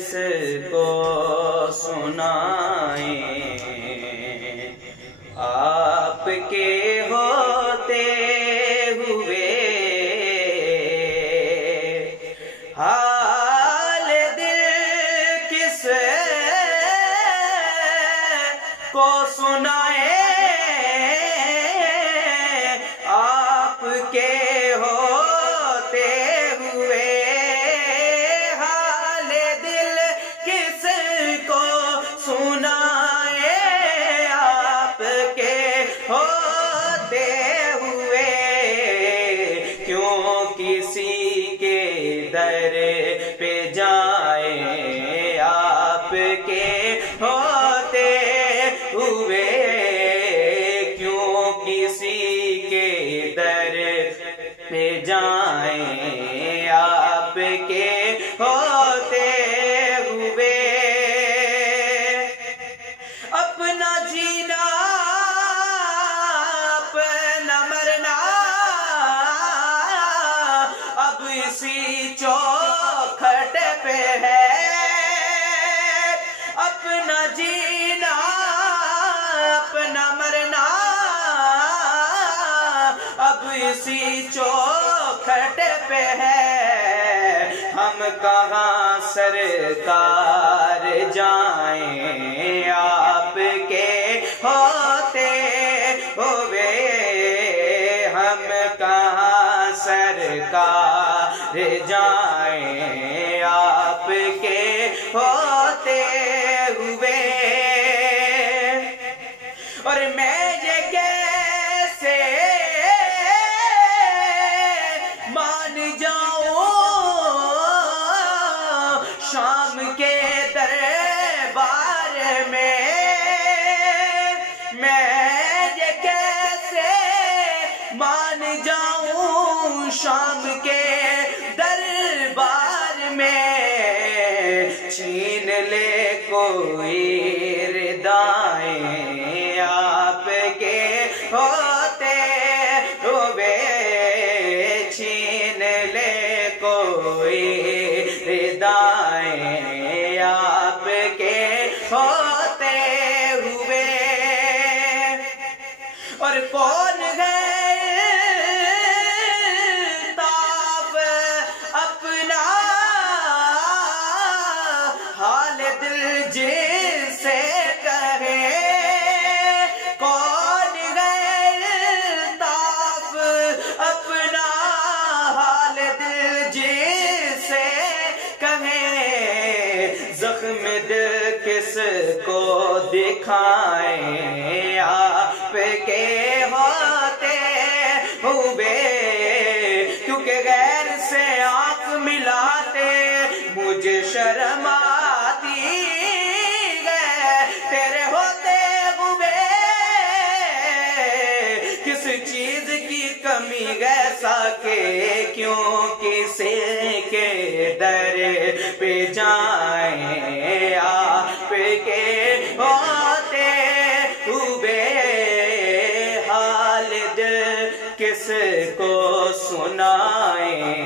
کس کو سنائیں، آپ کے ہوتے ہوئے حال دل کس کو سنائیں، آپ کے ہوتے ہوئے حال دل کس کو سنائیں، آپ کے ہوتے ہوئے کیوں کسی کے در پہ جائیں، آپ کے ہوتے ہوئے کیوں کسی کے در پہ جائیں، آپ کے ہوتے ہوئے اپنا جینا اپنا مرنا اب اسی چوکھٹ پہ ہے، اپنا جینا اپنا مرنا اب اسی چوکھٹ پہ ہے، ہم کہاں سرکار جائیں، آپ کے ہوتے ہوئے ہم کہاں سرکار جائیں، آپ کے ہوتے ہوئے اور میں یہ کیسے مان جاؤں شام کے دربار میں، میں یہ کیسے مان جاؤں شام کے دربار میں، چھین لے کوئی ردائیں، آپ کے ہوتے ہوئے چھین لے کوئی ردائیں، آپ کے ہوتے ہوئے اور کون ہے تاب اپنا حال دل جس سے کہے، کون غیر تاب اپنا حال دل جس سے کہے، زخم دل کس کو دکھائیں، آپ کے ہوتے ہوئے کیونکہ غیر سے آنکھ ملاتے مجھے شرم آتی ہے، تیرے ہوتے ہوئے کس چیز کی کمی ایسا کہ کیوں کسی کے در پہ جائیں، آپ کے ہوتے ہوئے حال دل کس کو سنائیں،